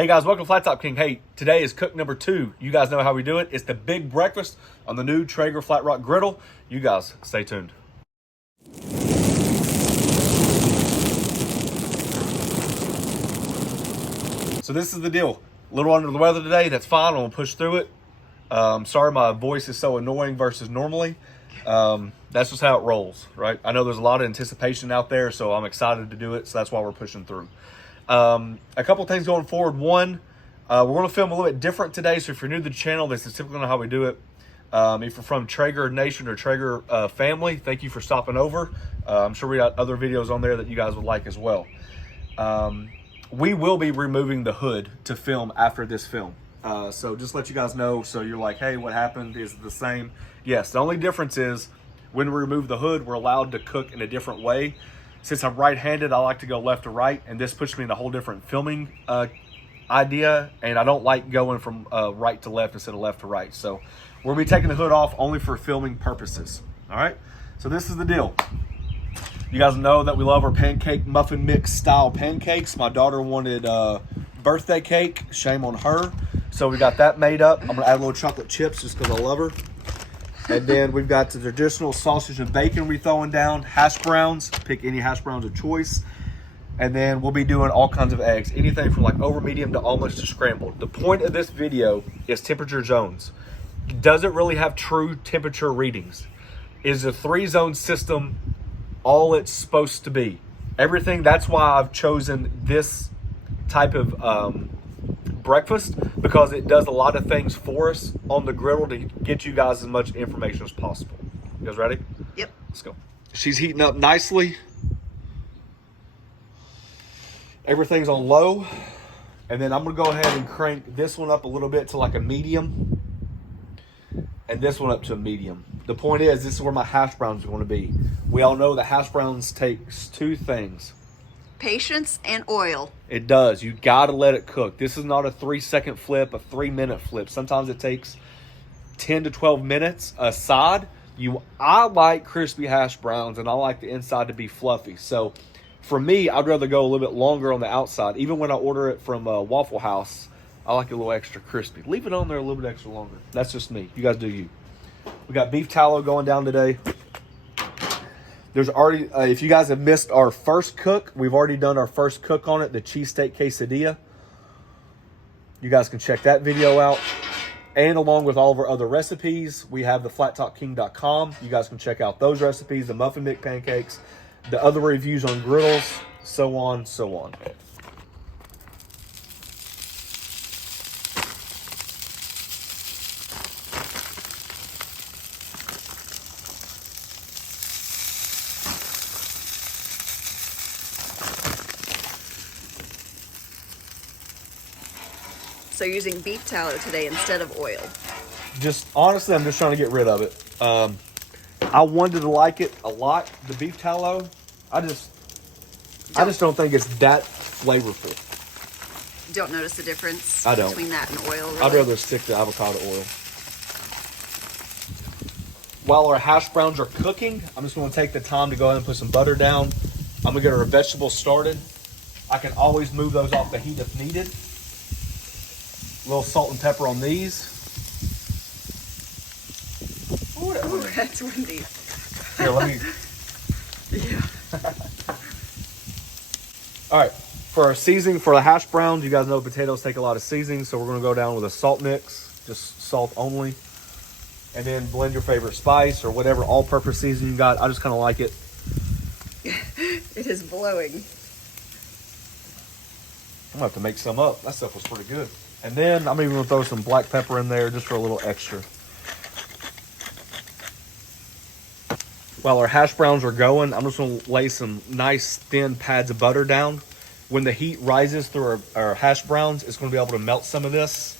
Hey guys, welcome to Flat Top King. Hey, today is cook number 2. You guys know how we do it. It's the big breakfast on the new Traeger Flatrock Griddle. You guys, stay tuned. So this is the deal. A little under the weather today, that's fine. I'm gonna push through it. Sorry my voice is so annoying versus normally. That's just how it rolls, right? I know there's a lot of anticipation out there, so I'm excited to do it. So that's why we're pushing through. A couple things going forward. One, we're going to film a little bit different today. So if you're new to the channel, this is typically not how we do it. If you're from Traeger Nation or Traeger family, thank you for stopping over. I'm sure we got other videos on there that you guys would like as well. We will be removing the hood to film after this film. So just let you guys know. So you're like, hey, what happened? Is it the same? Yes, the only difference is when we remove the hood, we're allowed to cook in a different way. Since I'm right-handed, I like to go left to right, and this puts me in a whole different filming idea, and I don't like going from right to left instead of left to right. So we'll be taking the hood off only for filming purposes. All right, so this is the deal. You guys know that we love our pancake muffin mix style pancakes. My daughter wanted birthday cake. Shame on her. So we got that made up. I'm gonna add a little chocolate chips just because I love her. And then we've got the traditional sausage and bacon we're throwing down, hash browns, pick any hash browns of choice. And then we'll be doing all kinds of eggs, anything from like over medium to omelets to scrambled. The point of this video is temperature zones. Does it really have true temperature readings? Is a 3-zone system all it's supposed to be? Everything, that's why I've chosen this type of breakfast, because it does a lot of things for us on the griddle to get you guys as much information as possible. You guys ready? Yep. Let's go. She's heating up nicely. Everything's on low. And then I'm gonna go ahead and crank this one up a little bit to like a medium. And this one up to a medium. The point is, this is where my hash browns are gonna be. We all know that hash browns takes 2 things. Patience and oil. It does. You gotta let it cook. This is not a 3-second flip, a 3-minute flip. Sometimes it takes 10 to 12 minutes aside. I like crispy hash browns, and I like the inside to be fluffy. So for me, I'd rather go a little bit longer on the outside. Even when I order it from Waffle House, I like it a little extra crispy. Leave it on there a little bit extra longer. That's just me. You guys do you. We got beef tallow going down today. There's already, if you guys have missed our first cook, we've already done our first cook on it, the cheesesteak quesadilla. You guys can check that video out. And along with all of our other recipes, we have the flattopking.com. You guys can check out those recipes, the muffin mix pancakes, the other reviews on griddles, so on, so on. So using beef tallow today instead of oil. Just honestly, I'm just trying to get rid of it. I wanted to like it a lot, the beef tallow. I just don't think it's that flavorful. Don't notice the difference I don't. between that and oil, really? I'd rather stick to avocado oil. While our hash browns are cooking, I'm just going to take the time to go ahead and put some butter down. I'm going to get our vegetables started. I can always move those off the heat if needed. A little salt and pepper on these. Ooh, that's windy. Here, let me. Yeah. All right, for our seasoning for the hash browns, you guys know potatoes take a lot of seasoning, so we're going to go down with a salt mix, just salt only. And then blend your favorite spice or whatever all-purpose seasoning you got. I just kind of like it. It is blowing. I'm going to have to make some up. That stuff was pretty good. And then I'm even going to throw some black pepper in there just for a little extra. While our hash browns are going, I'm just going to lay some nice thin pads of butter down. When the heat rises through our hash browns, it's going to be able to melt some of this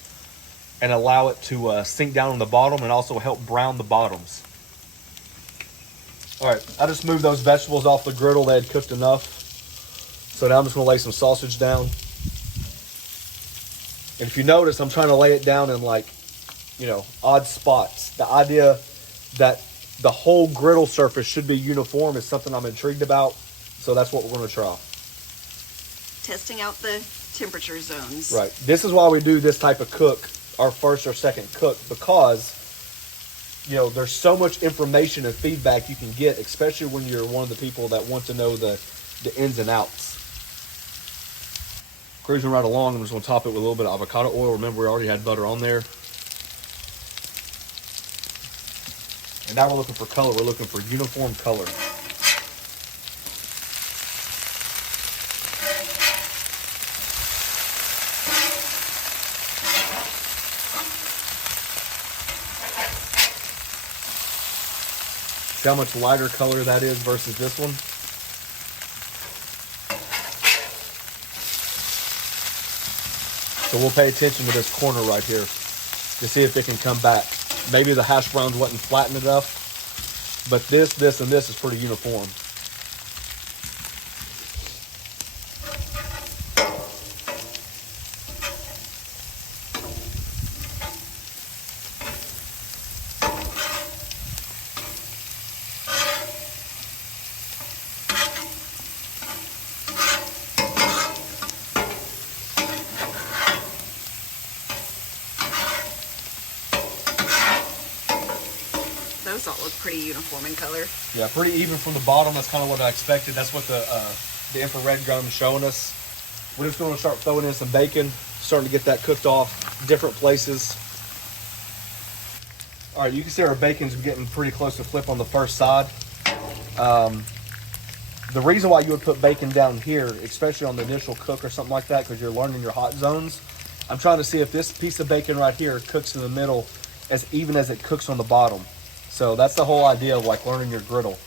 and allow it to sink down on the bottom and also help brown the bottoms. All right, I just moved those vegetables off the griddle. They had cooked enough. So now I'm just going to lay some sausage down. And if you notice, I'm trying to lay it down in like, odd spots. The idea that the whole griddle surface should be uniform is something I'm intrigued about. So that's what we're going to try. Testing out the temperature zones. Right. This is why we do this type of cook, our first or second cook, because you know there's so much information and feedback you can get, especially when you're one of the people that want to know the ins and outs. Cruising right along, I'm just going to top it with a little bit of avocado oil. Remember, we already had butter on there. And now we're looking for color. We're looking for uniform color. See how much lighter color that is versus this one? So we'll pay attention to this corner right here to see if it can come back. Maybe the hash browns wasn't flattened enough, but this, and this is pretty uniform. Those all look pretty uniform in color. Yeah, pretty even from the bottom. That's kind of what I expected. That's what the infrared gun is showing us. We're just going to start throwing in some bacon, starting to get that cooked off different places. All right, you can see our bacon's getting pretty close to flip on the first side. The reason why you would put bacon down here, especially on the initial cook or something like that, because you're learning your hot zones, I'm trying to see if this piece of bacon right here cooks in the middle as even as it cooks on the bottom. So that's the whole idea of like learning your griddle.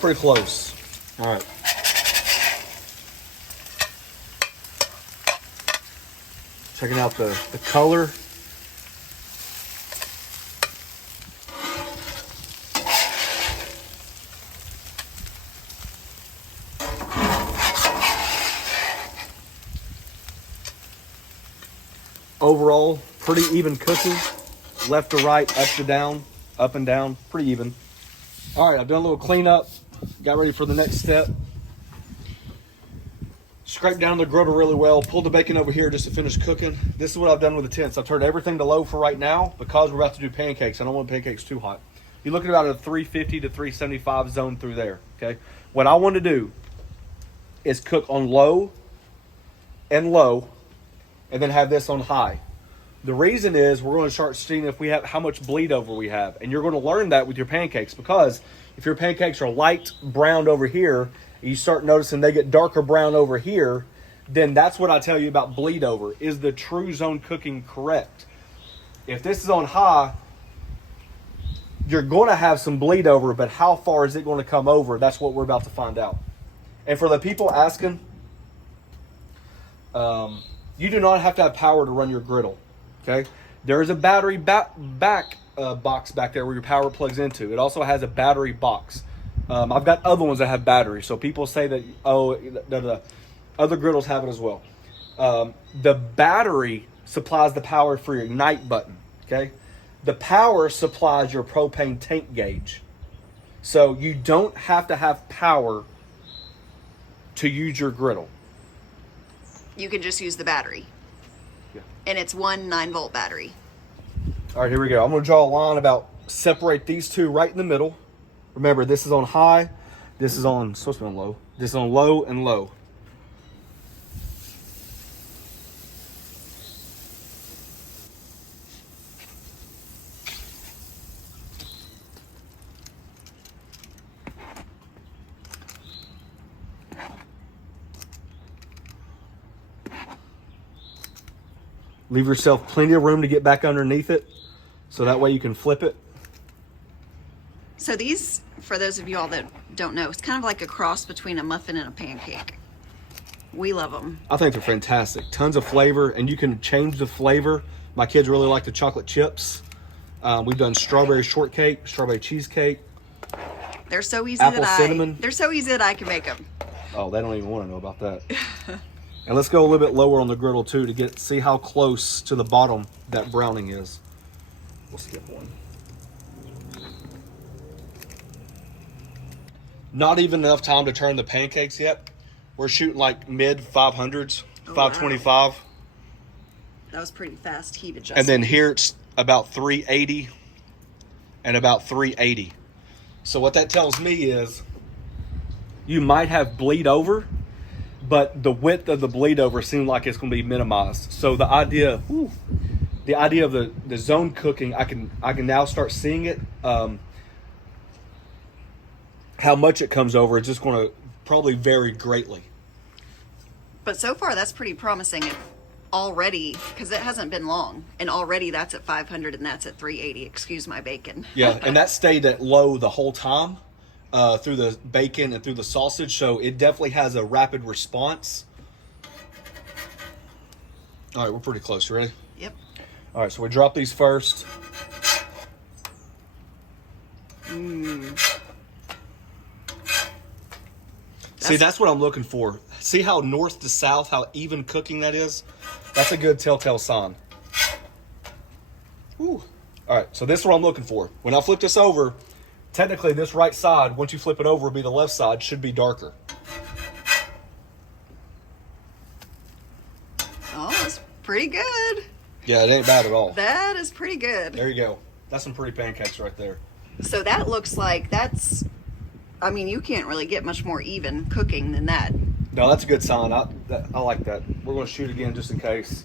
Pretty close. All right. Checking out the color. Overall, pretty even cooking. Left to right, up to down, up and down, pretty even. All right, I've done a little cleanup. Got ready for the next step. Scraped down the griddle really well. Pulled the bacon over here just to finish cooking. This is what I've done with the tents. I've turned everything to low for right now because we're about to do pancakes. I don't want pancakes too hot. You're looking at about a 350 to 375 zone through there, okay? What I want to do is cook on low, and then have this on high. The reason is we're going to start seeing if we have how much bleed over we have, and you're going to learn that with your pancakes, because if your pancakes are light browned over here, and you start noticing they get darker brown over here, then that's what I tell you about bleed over. Is the true zone cooking correct? If this is on high, you're going to have some bleed over, but how far is it going to come over? That's what we're about to find out. And for the people asking, you do not have to have power to run your griddle, okay? There is a battery box back there where your power plugs into. It also has a battery box. I've got other ones that have batteries, so people say that, oh, the other griddles have it as well. The battery supplies the power for your ignite button, okay? The power supplies your propane tank gauge. So you don't have to have power to use your griddle. You can just use the battery. Yeah. And it's one 9-volt battery. All right, here we go. I'm going to draw a line about, separate these two right in the middle. Remember, this is on high. This is on, supposed to be on low. This is on low and low. Leave yourself plenty of room to get back underneath it, so that way you can flip it. So these, for those of you all that don't know, it's kind of like a cross between a muffin and a pancake. We love them. I think they're fantastic. Tons of flavor, and you can change the flavor. My kids really like the chocolate chips. We've done strawberry shortcake, strawberry cheesecake. They're so easy Apple cinnamon. They're so easy that I can make them. Oh, they don't even want to know about that. And let's go a little bit lower on the griddle too to see how close to the bottom that browning is. We'll skip one. Not even enough time to turn the pancakes yet. We're shooting like mid 500s, 525. Wow. That was pretty fast heat adjustment. And then here it's about 380 and about 380. So what that tells me is you might have bleed over, but the width of the bleed over seems like it's going to be minimized. So the idea of the zone cooking, I can now start seeing it. How much it comes over is just going to probably vary greatly. But so far, that's pretty promising already, because it hasn't been long. And already that's at 500 and that's at 380. Excuse my bacon. Yeah, and that stayed at low the whole time through the bacon and through the sausage. So it definitely has a rapid response. All right, we're pretty close. You ready? Yep. All right, so we drop these first. See, that's what I'm looking for. See how north to south, how even cooking that is? That's a good telltale sign. Ooh. All right, so this is what I'm looking for. When I flip this over, technically this right side, once you flip it over, will be the left side, should be darker. Oh, that's pretty good. Yeah, it ain't bad at all. That is pretty good. There you go. That's some pretty pancakes right there. So that looks like that's, I mean, you can't really get much more even cooking than that. No, that's a good sign. I like that. We're going to shoot again just in case.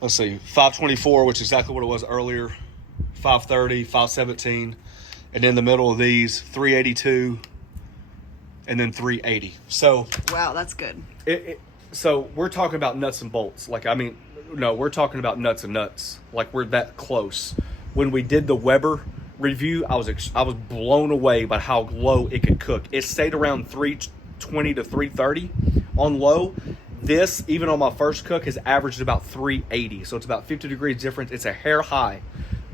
Let's see. 524, which is exactly what it was earlier. 530, 517. And in the middle of these, 382. And then 380. So. Wow, that's good. So we're talking about nuts and bolts. No, we're talking about nuts and nuts. Like, we're that close. When we did the Weber review, I was blown away by how low it could cook. It stayed around 320 to 330 on low. This, even on my first cook, has averaged about 380. So it's about 50 degrees difference. It's a hair high.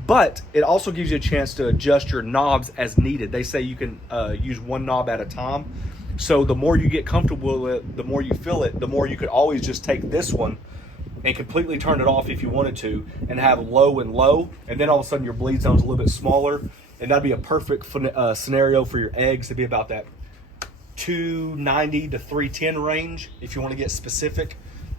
But it also gives you a chance to adjust your knobs as needed. They say you can use one knob at a time. So the more you get comfortable with it, the more you feel it, the more you could always just take this one and completely turn it off if you wanted to and have low and low. And then all of a sudden your bleed zone's a little bit smaller. And that'd be a perfect scenario for your eggs to be about that 290 to 310 range if you want to get specific.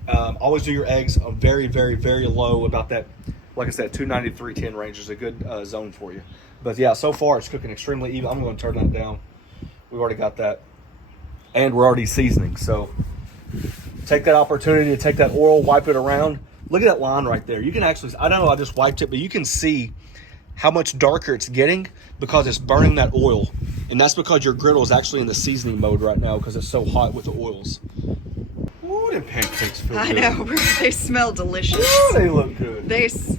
Always do your eggs a very, very, very low, about that, like I said, 290 to 310 range is a good zone for you. But yeah, so far it's cooking extremely even. I'm going to turn that down. We've already got that. And we're already seasoning. So take that opportunity to take that oil, wipe it around. Look at that line right there. You can actually, I know I just wiped it, but you can see how much darker it's getting because it's burning that oil. And that's because your griddle is actually in the seasoning mode right now because it's so hot with the oils. Ooh, them pancakes feel good. I know, they smell delicious. Ooh, they look good.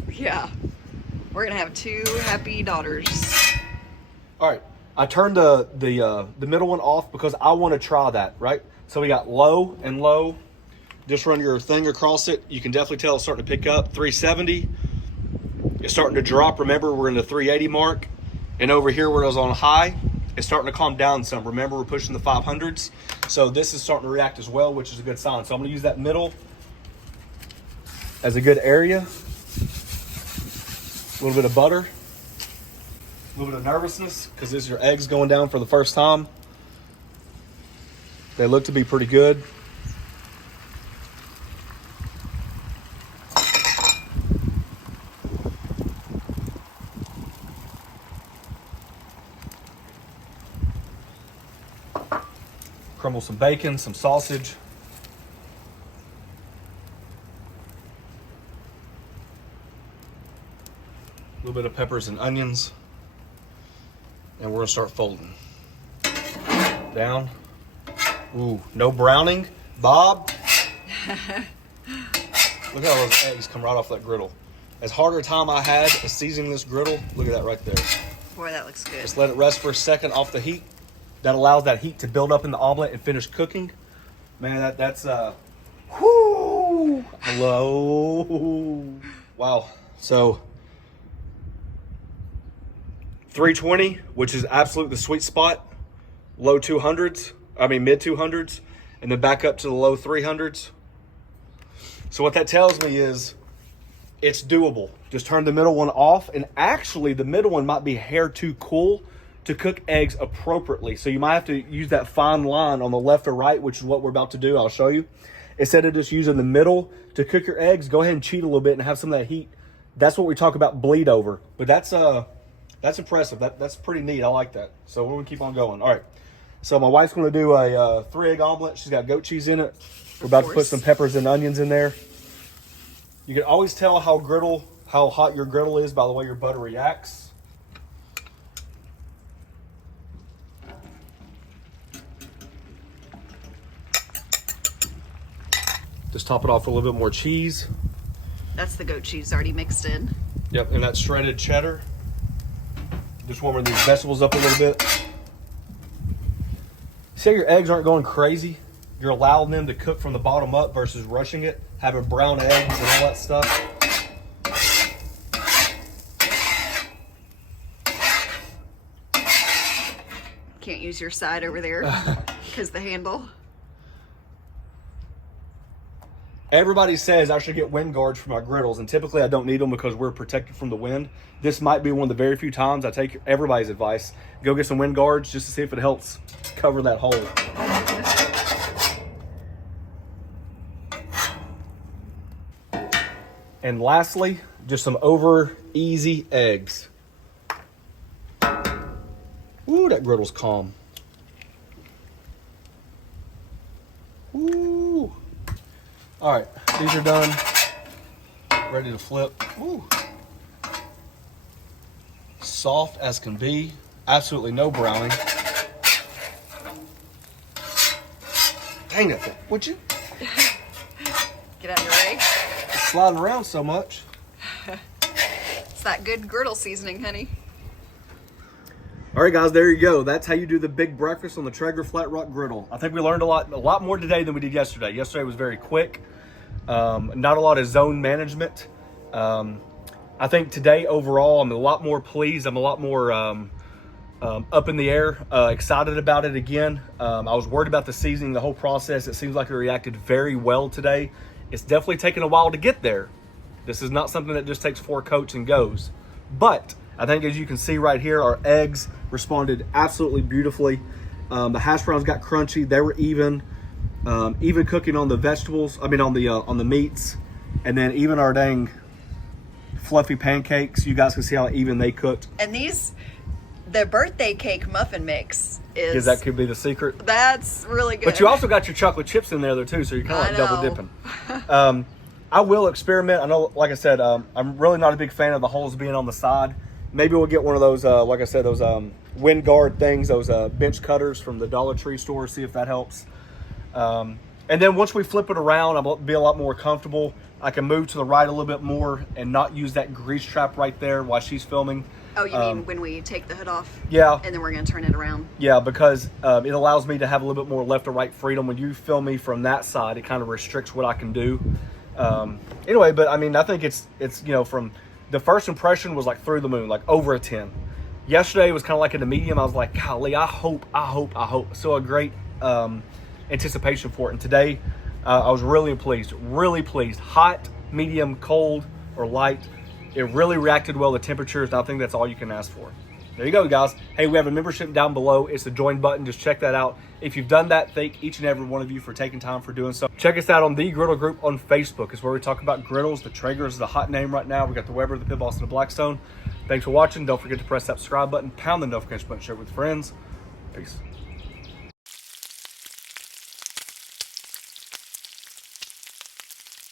Yeah. We're gonna have two happy daughters. All right, I turned the middle one off because I want to try that, right? So we got low and low. Just run your thing across it. You can definitely tell it's starting to pick up. 370. It's starting to drop. Remember, we're in the 380 mark. And over here where it was on high, it's starting to calm down some. Remember, we're pushing the 500s. So this is starting to react as well, which is a good sign. So I'm going to use that middle as a good area. A little bit of butter. A little bit of nervousness because this is your eggs going down for the first time. They look to be pretty good. Crumble some bacon, some sausage. A little bit of peppers and onions. And we're gonna start folding. Down. Ooh, no browning. Bob. Look how those eggs come right off that griddle. As harder a time I had as seasoning this griddle, look at that right there. Boy, that looks good. Just let it rest for a second off the heat. That allows that heat to build up in the omelet and finish cooking. Man, that's whoo, hello. Wow. So 320, which is absolutely the sweet spot. Low 200s, mid 200s, and then back up to the low 300s. So what that tells me is it's doable. Just turn the middle one off, and actually the middle one might be a hair too cool to cook eggs appropriately. So you might have to use that fine line on the left or right, which is what we're about to do. I'll show you. Instead of just using the middle to cook your eggs, go ahead and cheat a little bit and have some of that heat. That's what we talk about bleed over. But that's impressive. That's pretty neat. I like that. So we're gonna keep on going. All right. So my wife's gonna do a 3-egg omelet. She's got goat cheese in it. We're about to put some peppers and onions in there. You can always tell how hot your griddle is by the way your butter reacts. Just top it off with a little bit more cheese. That's the goat cheese already mixed in. Yep, and that shredded cheddar. Just warming these vegetables up a little bit. See how your eggs aren't going crazy? You're allowing them to cook from the bottom up versus rushing it, having brown eggs and all that stuff. Can't use your side over there because the handle. Everybody says I should get wind guards for my griddles, and typically I don't need them because we're protected from the wind. This might be one of the very few times I take everybody's advice. Go get some wind guards just to see if it helps cover that hole. And lastly, just some over easy eggs. Ooh, that griddle's calm. Ooh. All right, these are done. Ready to flip. Ooh. Soft as can be. Absolutely no browning. Dang it, would you? Get out of your way. It's sliding around so much. It's that good griddle seasoning, honey. All right, guys, there you go. That's how you do the big breakfast on the Traeger Flatrock Griddle. I think we learned a lot more today than we did yesterday. Yesterday was very quick. Not a lot of zone management. I think today overall, I'm a lot more pleased. I'm a lot more up in the air, excited about it again. I was worried about the seasoning, the whole process. It seems like it reacted very well today. It's definitely taken a while to get there. This is not something that just takes 4 coats and goes. But I think as you can see right here, our eggs responded absolutely beautifully. The hash browns got crunchy. They were even cooking on the vegetables. I mean, on the meats, and then even our dang fluffy pancakes. You guys can see how even they cooked. And the birthday cake muffin mix is that could be the secret. That's really good. But you also got your chocolate chips in there though too, so you're kind of like double dipping. I will experiment. I know, like I said, I'm really not a big fan of the holes being on the side. Maybe we'll get one of those, like I said, those wind guard things, those bench cutters from the Dollar Tree store, see if that helps. And then once we flip it around, I'll be a lot more comfortable. I can move to the right a little bit more and not use that grease trap right there while she's filming. Oh, you mean when we take the hood off? Yeah. And then we're going to turn it around? Yeah, because it allows me to have a little bit more left or right freedom. When you film me from that side, it kind of restricts what I can do. Anyway, but I mean, I think it's from the first impression was like through the moon, like over a 10. Yesterday was kind of like in the medium. I was like, golly, I hope. So a great anticipation for it. And today, I was really pleased. Hot, medium, cold, or light. It really reacted well to temperatures. And I think that's all you can ask for. There you go, guys. Hey, we have a membership down below. It's the join button. Just check that out. If you've done that, thank each and every one of you for taking time for doing so. Check us out on the Griddle Group on Facebook. It's where we talk about griddles. The Traeger is the hot name right now. We got the Weber, the Pit Boss, and the Blackstone. Thanks for watching. Don't forget to press that subscribe button, pound the notification button, share it with friends. Peace.